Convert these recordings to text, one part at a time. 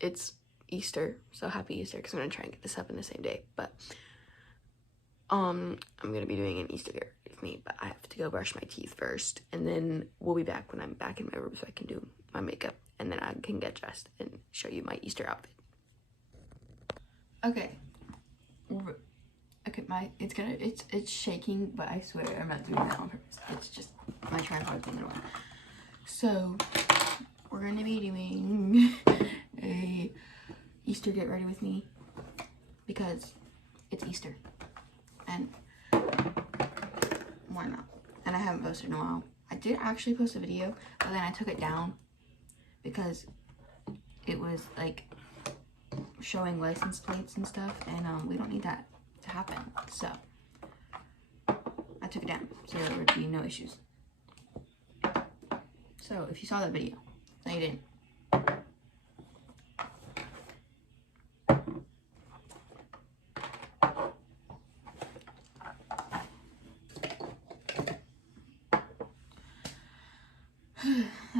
it's Easter, so happy Easter, because I'm gonna try and get this up in the same day. But I'm gonna be doing an Easter egg with me, but I have to go brush my teeth first, and then we'll be back when I'm back in my room so I can do my makeup, and then I can get dressed and show you my Easter outfit. Okay, it's shaking, but I swear I'm not doing that on purpose. It's just my tripod's being annoying. So we're gonna be doing a Easter get ready with me because it's Easter and why not? And I haven't posted in a while. I did actually post a video, but then I took it down because it was like showing license plates and stuff, and we don't need that to happen. So I took it down so there would be no issues. So if you saw that video, no, you didn't.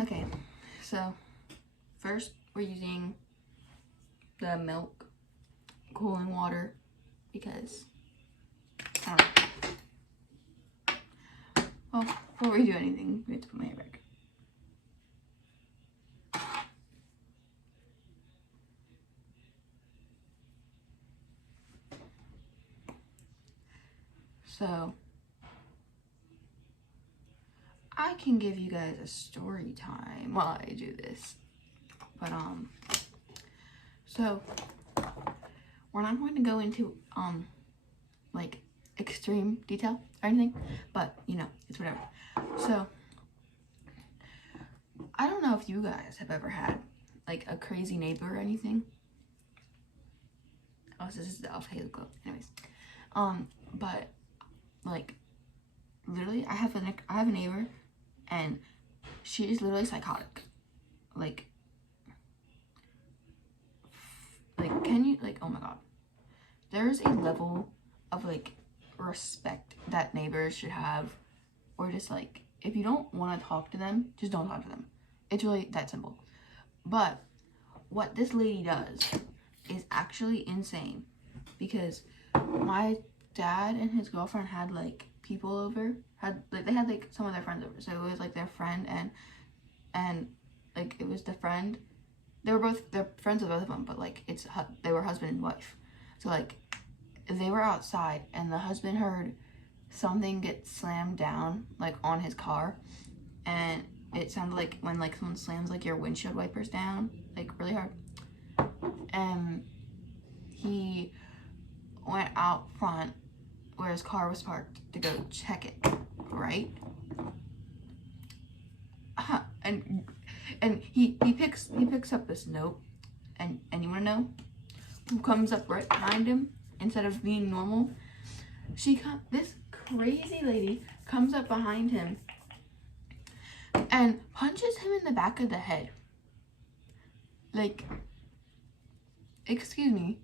Okay, so first we're using the milk cooling water because I don't know. Well, before we do anything, we have to put my hair back. So I can give you guys a story time while I do this, but so we're not going to go into like extreme detail or anything, but you know, it's whatever. So I don't know if you guys have ever had like a crazy neighbor or anything. Oh, so this is the Alpha Halo quote. Anyways, but like literally, I have a neighbor, and she is literally psychotic. Like, can you, like, oh my god. There's a level of, like, respect that neighbors should have, or just, like, if you don't want to talk to them, just don't talk to them. It's really that simple. But what this lady does is actually insane, because my dad and his girlfriend had, like, people over, they had, like, some of their friends over, so it was, like, their friend, and like, it was the friend, they're friends with both of them, but, like, they were husband and wife, so, like, they were outside, and the husband heard something get slammed down, like, on his car, and it sounded like when, like, someone slams, like, your windshield wipers down, like, really hard, and he went out front where his car was parked to go check it, right? And he picks up this note, and you wanna know who comes up right behind him instead of being normal? This crazy lady comes up behind him and punches him in the back of the head. Like, excuse me,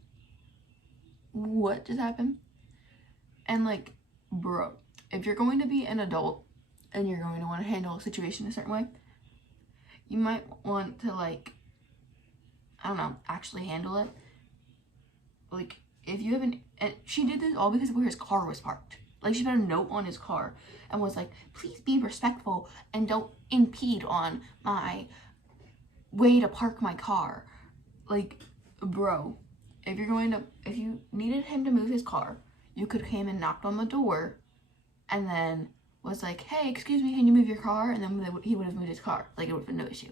what just happened? And like, bro, if you're going to be an adult and you're going to want to handle a situation a certain way, you might want to, like, I don't know, actually handle it. Like, if you haven't, and she did this all because of where his car was parked. Like, she put a note on his car and was like, please be respectful and don't impede on my way to park my car. Like, bro, if you needed him to move his car, you could have came and knocked on the door and then was like, hey, excuse me, can you move your car? And then he would have moved his car. Like, it would have been no issue.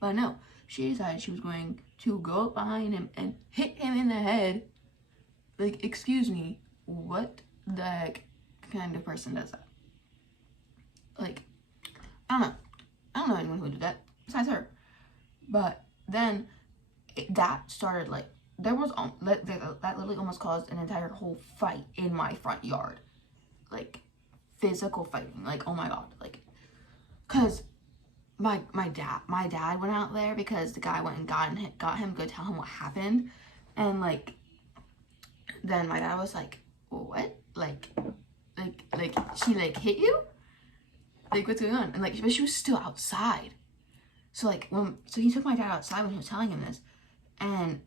But no, she decided she was going to go up behind him and hit him in the head. Like, excuse me, what the heck kind of person does that? Like, I don't know anyone who would do that besides her. But then that started, like, there was that literally almost caused an entire whole fight in my front yard. Like, physical fighting. Like, oh my god. Like, cause my dad went out there because the guy went and got him, go tell him what happened, and like, then my dad was like, what? Like she like hit you? Like, what's going on? And like, but she was still outside. So like, so he took my dad outside when he was telling him this, And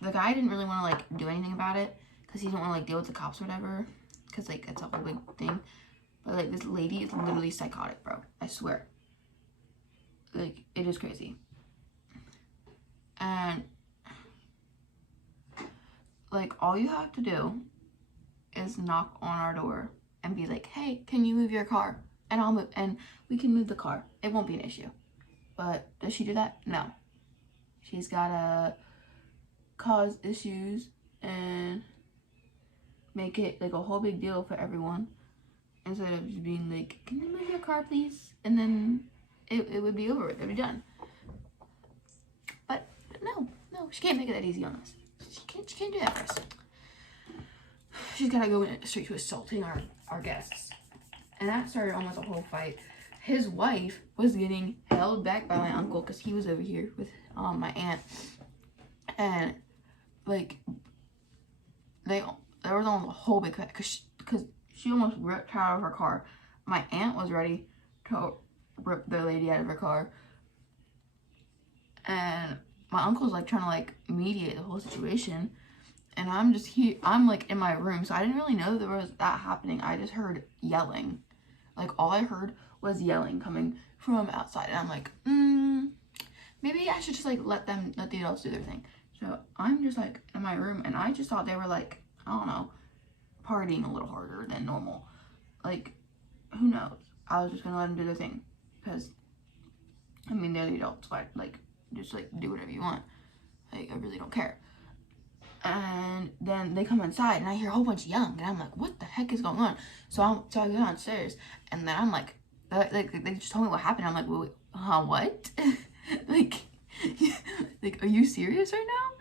the guy didn't really want to, like, do anything about it because he didn't want to, like, deal with the cops or whatever, because, like, it's a whole big thing. But, like, this lady is literally psychotic, bro. I swear. Like, it is crazy. And, like, all you have to do is knock on our door and be like, hey, can you move your car? And I'll move, and we can move the car. It won't be an issue. But does she do that? No. She's gotta cause issues and make it like a whole big deal for everyone, instead of just being like, can you move your car, please? And then it would be over with. It'd be done. But no, she can't make it that easy on us. She can't do that for us. She's gotta go straight to assaulting our guests. And that started almost a whole fight. His wife was getting held back by my uncle because he was over here with my aunt. And, like, there was almost a whole big fight because she almost ripped her out of her car. My aunt was ready to rip the lady out of her car. And my uncle's, like, trying to, like, mediate the whole situation. And I'm just here. I'm, like, in my room. So I didn't really know there was that happening. I just heard yelling. Like, all I heard was yelling coming from outside. And I'm like, maybe I should just, like, let the adults do their thing. So I'm just, like, in my room. And I just thought they were, like, I don't know, partying a little harder than normal. Like, who knows? I was just going to let them do their thing. Because, I mean, they're the adults. Like, just, like, do whatever you want. Like, I really don't care. And then they come inside, and I hear a whole bunch of yelling, and I'm like, what the heck is going on? So I go downstairs, and then I'm like, they just told me what happened. I'm like, wait, what? like, are you serious right now?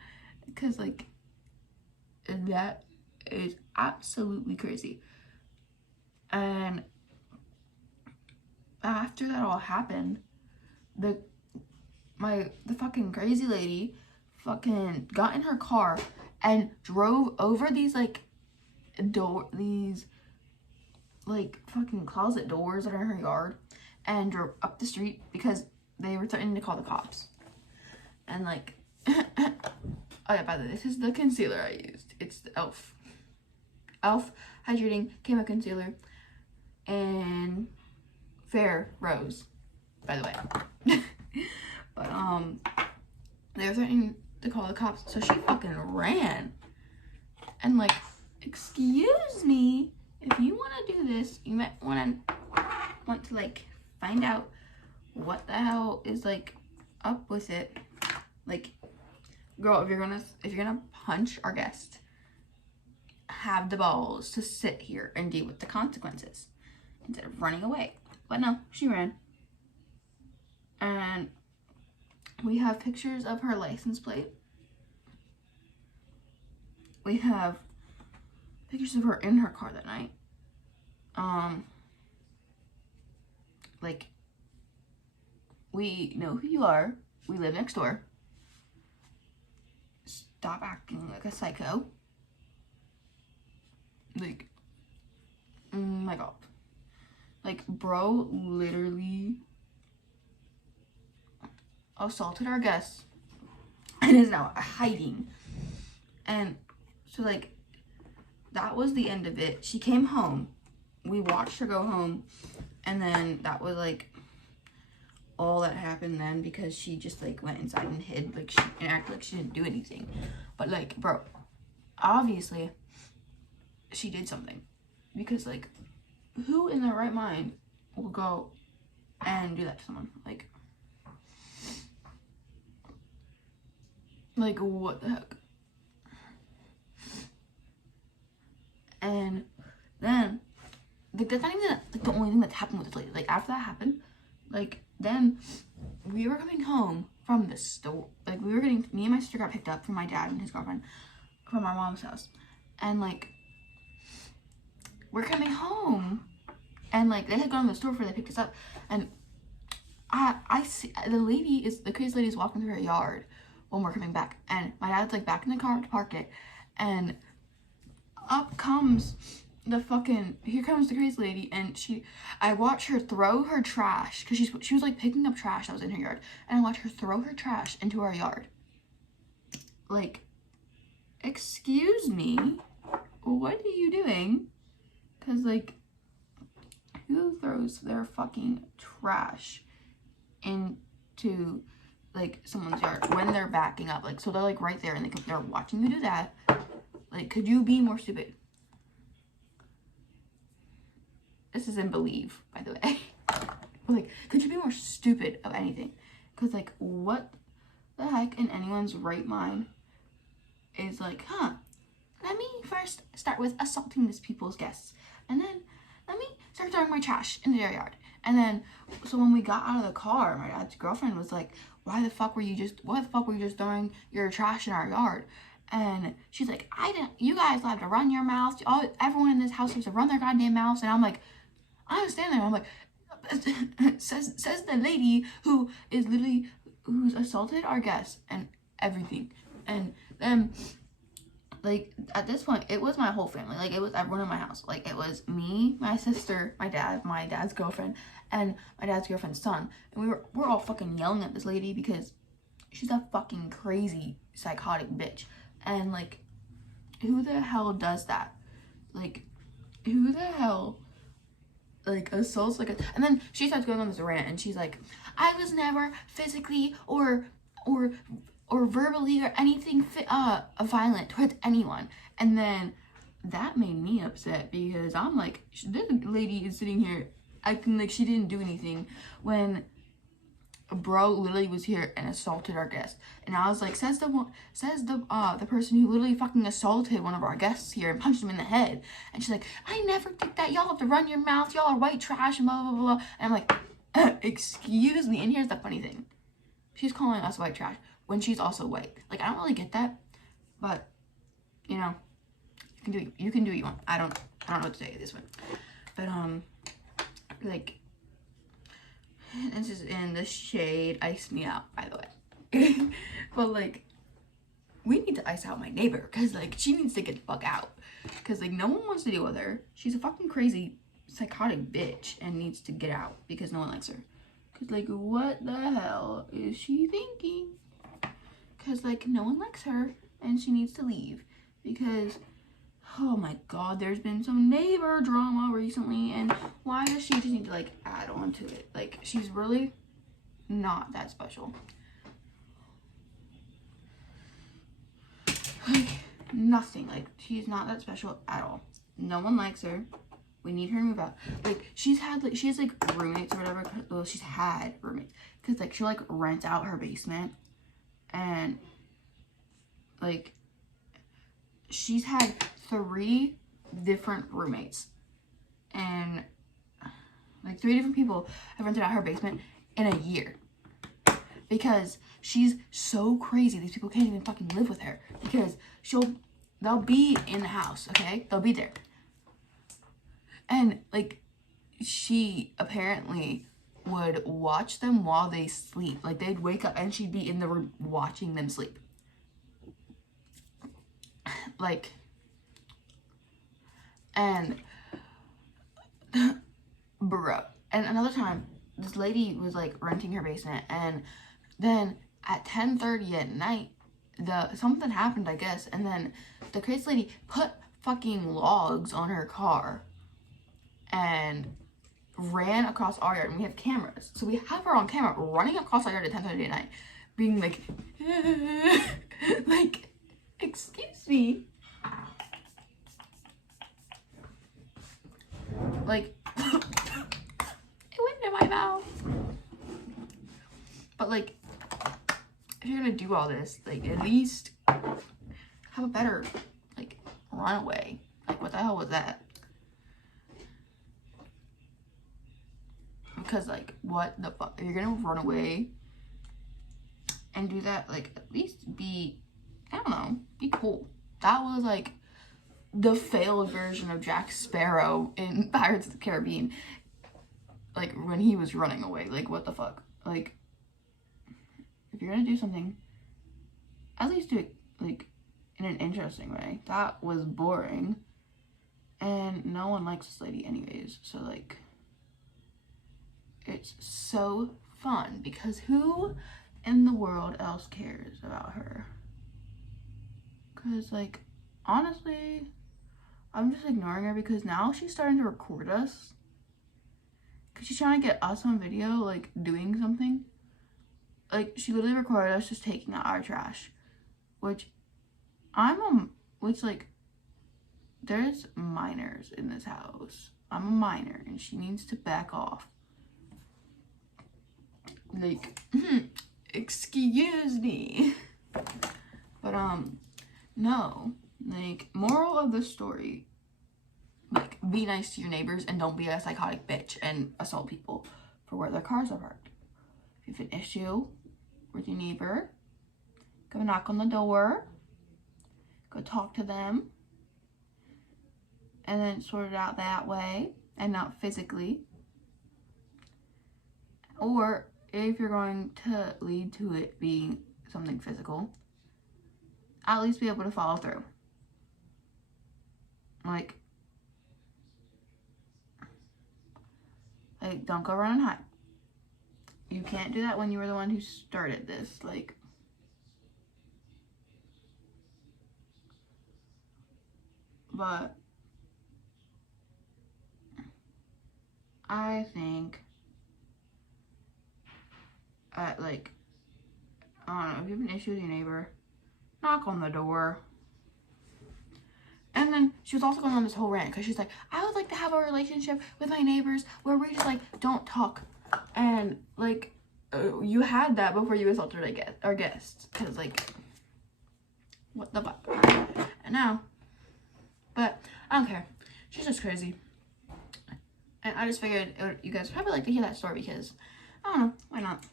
Because, like, that is absolutely crazy. And after that all happened, the fucking crazy lady fucking got in her car and drove over these like fucking closet doors that are in her yard, and drove up the street because they were threatening to call the cops. And like, oh yeah, by the way, this is the concealer I used. It's the Elf Hydrating Camo Concealer and Fair Rose, by the way. But they were threatening to call the cops, so she fucking ran. And like, excuse me, if you want to do this, you might want to like find out what the hell is like up with it. Like, girl, if you're gonna punch our guest, have the balls to sit here and deal with the consequences instead of running away. But no, she ran. And we have pictures of her license plate. We have pictures of her in her car that night. Like, we know who you are. We live next door. Stop acting like a psycho. Like, oh my god. Like, bro literally assaulted our guests and is now hiding. And so, like, that was the end of it. She came home. We watched her go home. And then that was, like, all that happened then, because she just, like, went inside and hid. Like, and acted like she didn't do anything. But, like, bro, obviously, she did something. Because, like, who in their right mind will go and do that to someone? Like, what the heck? And then, like, that's not even like the only thing that's happened with this lady. Like, after that happened, like, then we were coming home from the store. Like, me and my sister got picked up from my dad and his girlfriend from our mom's house. And, like, we're coming home, and, like, they had gone to the store before they picked us up. And I see the crazy lady is walking through her yard when we're coming back. And my dad's, like, back in the car to park it. And up comes here comes the crazy lady, and I watched her throw her trash, because she was like picking up trash that was in her yard, and I watched her throw her trash into our yard. Like, excuse me, what are you doing? Because, like, who throws their fucking trash into, like, someone's yard when they're backing up? Like, so they're, like, right there, and they're watching you do that. Like, could you be more stupid? This is in Believe, by the way. Like, could you be more stupid of anything? Because, like, what the heck in anyone's right mind is like, let me first start with assaulting these people's guests, and then let me start throwing my trash in their yard. And then, so when we got out of the car, my dad's girlfriend was like, why the fuck were you just throwing your trash in our yard? And she's like, you guys have to run your mouths. Everyone in this house has to run their goddamn mouths. And I'm like, I understand that. I'm like, says the lady who's assaulted our guests and everything. And then, like, at this point, it was my whole family. Like, it was everyone in my house. Like, it was me, my sister, my dad, my dad's girlfriend, and my dad's girlfriend's son. And we're all fucking yelling at this lady because she's a fucking crazy, psychotic bitch. And, like, who the hell does that? Like, who the hell, like, assaults, like, and then she starts going on this rant, and she's like, I was never physically or verbally or anything violent towards anyone. And then that made me upset because I'm like, this lady is sitting here acting like she didn't do anything when bro literally was here and assaulted our guest. And I was like, says the person who literally fucking assaulted one of our guests here and punched him in the head. And she's like, I never did that. Y'all have to run your mouth. Y'all are white trash and blah blah blah. And I'm like, excuse me. And here's the funny thing, she's calling us white trash when she's also white. Like, I don't really get that, but you know, you can do what you want. I don't know what to say this one, but like, this is in the shade. Ice me out, by the way. But like, we need to ice out my neighbor because like she needs to get the fuck out because like no one wants to deal with her. She's a fucking crazy, psychotic bitch and needs to get out because no one likes her. Cause like, what the hell is she thinking? Cause like no one likes her and she needs to leave because, oh my god, there's been some neighbor drama recently, and why does she just need to like add on to it? Like, she's really not that special. Like, nothing. Like, she's not that special at all. No one likes her. We need her to move out. Like, she has like roommates or whatever. Well, she's had roommates because like she'll like rent out her basement, and like she's had 3 different roommates, and like 3 different people have rented out her basement in a year because she's so crazy. These people can't even fucking live with her because they'll be in the house, okay? They'll be there. And like, she apparently would watch them while they sleep. Like, they'd wake up and she'd be in the room watching them sleep. Like, and bro. And another time, this lady was like renting her basement, and then at 10:30 at night, something happened, I guess, and then the crazy lady put fucking logs on her car and ran across our yard, and we have cameras, so we have her on camera running across our yard at 10:30 at night, being like, like, excuse me, like, it went in my mouth. But like, if you're gonna do all this, like, at least have a better, like, runaway. Like, what the hell was that? Because like, what the fuck? If you're gonna run away and do that, like, at least be, I don't know, be cool. That was like the failed version of Jack Sparrow in Pirates of the Caribbean. Like, when he was running away. Like, what the fuck? Like, if you're gonna do something, at least do it like in an interesting way. That was boring, and no one likes this lady anyways, so like, it's so fun because who in the world else cares about her? Because, like, honestly, I'm just ignoring her because now she's starting to record us. Because she's trying to get us on video, like, doing something. Like, she literally recorded us just taking out our trash. Which, like, there's minors in this house. I'm a minor, and she needs to back off. Like, excuse me. But, no. Like, moral of the story, like, be nice to your neighbors and don't be a psychotic bitch and assault people for where their cars are parked. If you have an issue with your neighbor, go knock on the door, go talk to them, and then sort it out that way and not physically. Or if you're going to lead to it being something physical, at least be able to follow through. Like, don't go run and hide. You can't do that when you were the one who started this. Like, but I think, like, I don't know, if you have an issue with your neighbor, knock on the door. And then she was also going on this whole rant because she's like, I would like to have a relationship with my neighbors where we just, like, don't talk. And, like, you had that before you assaulted our guests. Because, like, what the fuck? And now, but I don't care. She's just crazy. And I just figured you guys would probably like to hear that story because, I don't know, why not?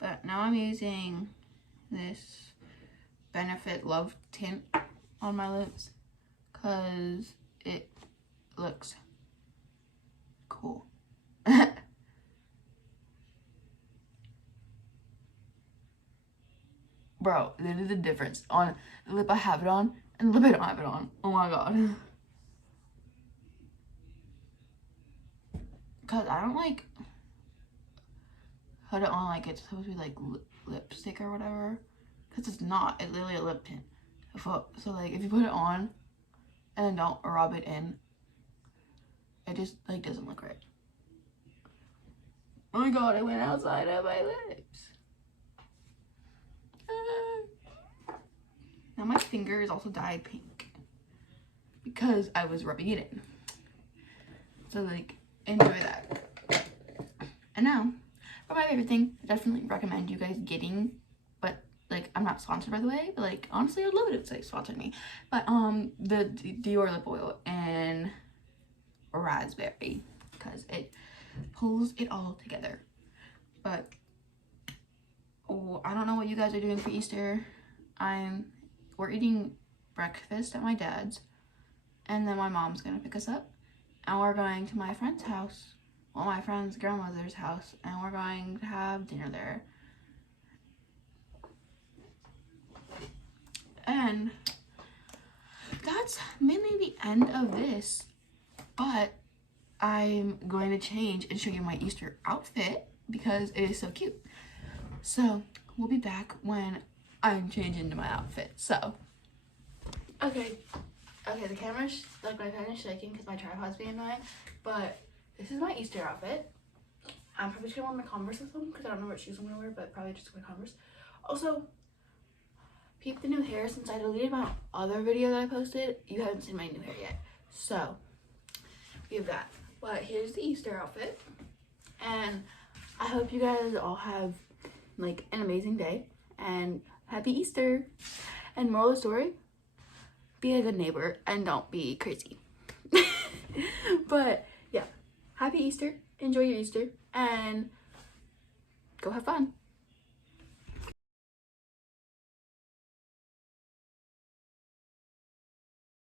But now I'm using this Benefit Love tint on my lips because it looks cool. Bro, this is the difference on the lip I have it on and the lip I don't have it on. Oh my god. Because I don't, like, put it on like it's supposed to be, like, lipstick or whatever. Because it's not. It's literally a lip tint. So, like, if you put it on and then don't rub it in, it just, like, doesn't look right. Oh my god, it went outside of my lips. Now my finger is also dyed pink because I was rubbing it in. So, like, enjoy that. And now, for my favorite thing, I definitely recommend you guys getting, but, like, I'm not sponsored, by the way, but, like, honestly, I'd love it if they sponsored me. But, the Dior lip oil and raspberry, because it pulls it all together. But, oh, I don't know what you guys are doing for Easter. We're eating breakfast at my dad's, and then my mom's gonna pick us up, and we're going to my friend's house, well, my friend's grandmother's house, and we're going to have dinner there. And that's mainly the end of this, but I'm going to change and show you my Easter outfit because it is so cute. So we'll be back when I'm changing into my outfit. So, okay, the camera's, like, my pen is shaking because my tripod's being annoying, but this is my Easter outfit. I'm probably just gonna wear my Converse with them because I don't know what shoes I'm gonna wear, but probably just my Converse. Also, peep the new hair. Since I deleted my other video that I posted, you haven't seen my new hair yet. So, we have that. But here's the Easter outfit. And I hope you guys all have, like, an amazing day. And happy Easter. And moral of the story, be a good neighbor and don't be crazy. But yeah, happy Easter. Enjoy your Easter and go have fun.